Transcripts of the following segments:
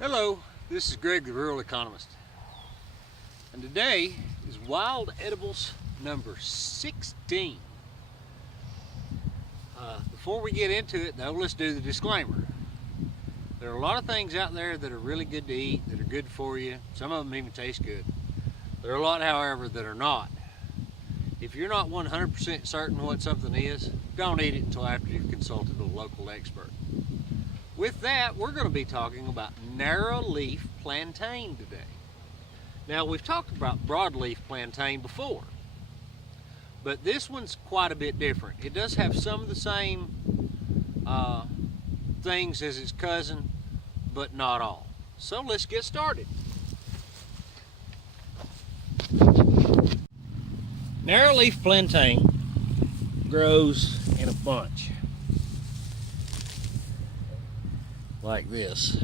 Hello, this is Greg the Rural Economist, and today is Wild Edibles number 16. Before we get into it though, let's do the disclaimer. There are a lot of things out there that are really good to eat, that are good for you. Some of them even taste good. There are a lot, however, that are not. If you're not 100% certain what something is, don't eat it until after you've consulted a local expert. With that, we're going to be talking about narrow leaf plantain today. Now, we've talked about broadleaf plantain before, but this one's quite a bit different. It does have some of the same things as its cousin, but not all. So let's get started. Narrow leaf plantain grows in a bunch like this.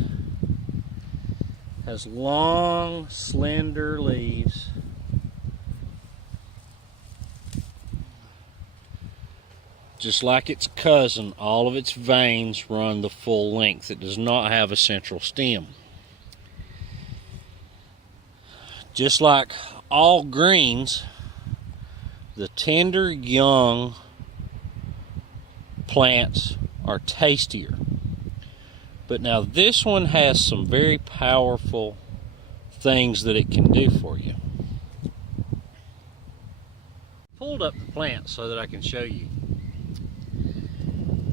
Has long, slender leaves. Just like its cousin, all of its veins run the full length. It does not have a central stem. Just like all greens, the tender young plants are tastier. But now this one has some very powerful things that it can do for you. Pulled up the plant so that I can show you.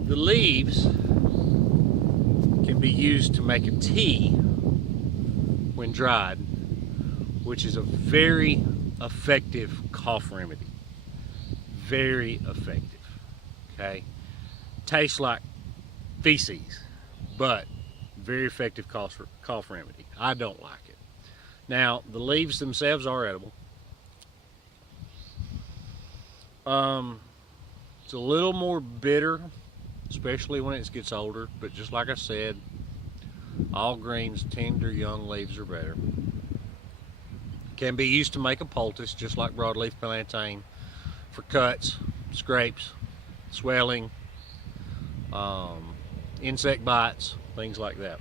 The leaves can be used to make a tea when dried, which is a very effective cough remedy. Very effective. Okay? Tastes like feces, but very effective cough remedy. I don't like it. Now, the leaves themselves are edible. It's a little more bitter, especially when it gets older, but just like I said, all greens, tender young leaves are better. Can be used to make a poultice, just like broadleaf plantain, for cuts, scrapes, swelling, insect bites, things like that.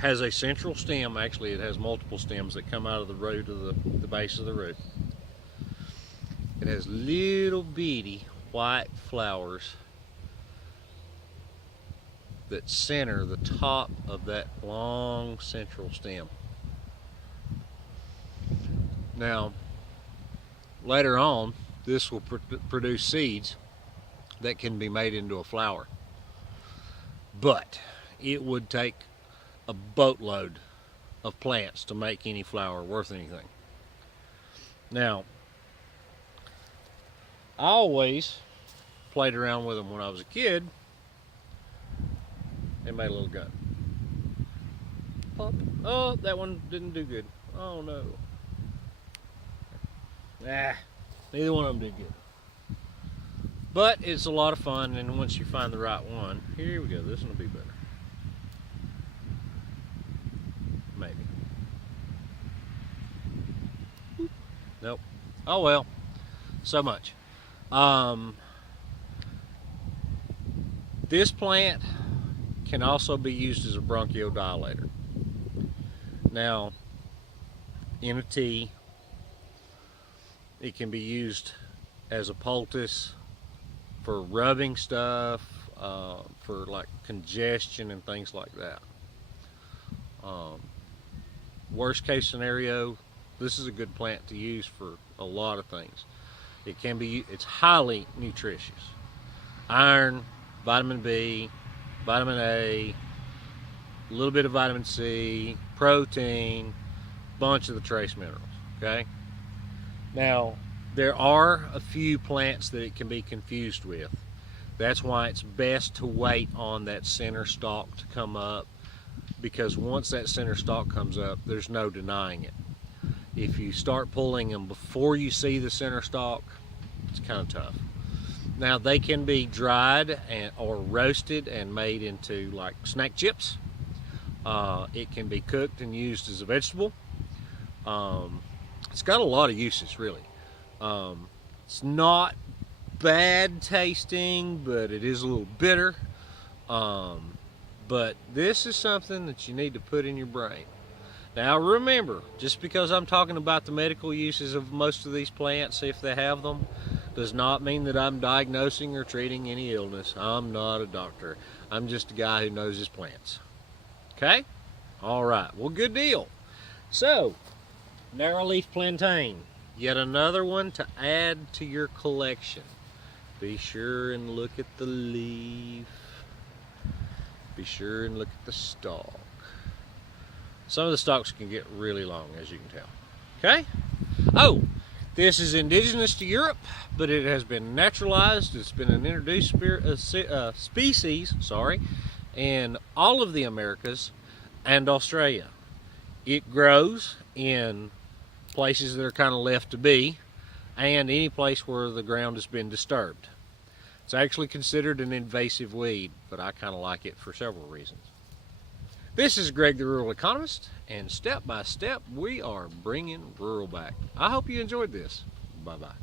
Has a central stem. Actually, it has multiple stems that come out of the root of the base of the root. It has little bitty white flowers that center the top of that long central stem. Now, later on, this will produce seeds that can be made into a flower. But it would take a boatload of plants to make any flower worth anything. Now, I always played around with them when I was a kid and made a little gun. Pop. Oh, that one didn't do good. Oh no. Neither one of them did good. But it's a lot of fun, and once you find the right one, here we go, this one will be better. Maybe. Nope. Oh well, so much. This plant can also be used as a bronchodilator. Now, in a tea, it can be used as a poultice for rubbing stuff, for like congestion and things like that. Worst case scenario, this is a good plant to use for a lot of things. It's highly nutritious. Iron, vitamin B, vitamin A, a little bit of vitamin C, protein, bunch of the trace minerals, okay? Now, there are a few plants that it can be confused with. That's why it's best to wait on that center stalk to come up, because once that center stalk comes up, there's no denying it. If you start pulling them before you see the center stalk, it's kind of tough. Now, they can be dried or roasted and made into like snack chips. It can be cooked and used as a vegetable. It's got a lot of uses, really. It's not bad tasting, but it is a little bitter. But But this is something that you need to put in your brain. Now remember, just because I'm talking about the medical uses of most of these plants, if they have them, does not mean that I'm diagnosing or treating any illness. I'm not a doctor. I'm just a guy who knows his plants. Okay? All right. Well, good deal. So, narrowleaf plantain, yet another one to add to your collection. Be sure and look at the leaf. Be sure and look at the stalk. Some of the stalks can get really long, as you can tell. Okay? Oh, this is indigenous to Europe, but it has been naturalized. It's been an introduced species, in all of the Americas and Australia. It grows in places that are kind of left to be, and any place where the ground has been disturbed. It's actually considered an invasive weed, but I kind of like it for several reasons. This is Greg the Rural Economist, and step by step we are bringing rural back. I hope you enjoyed this. Bye-bye.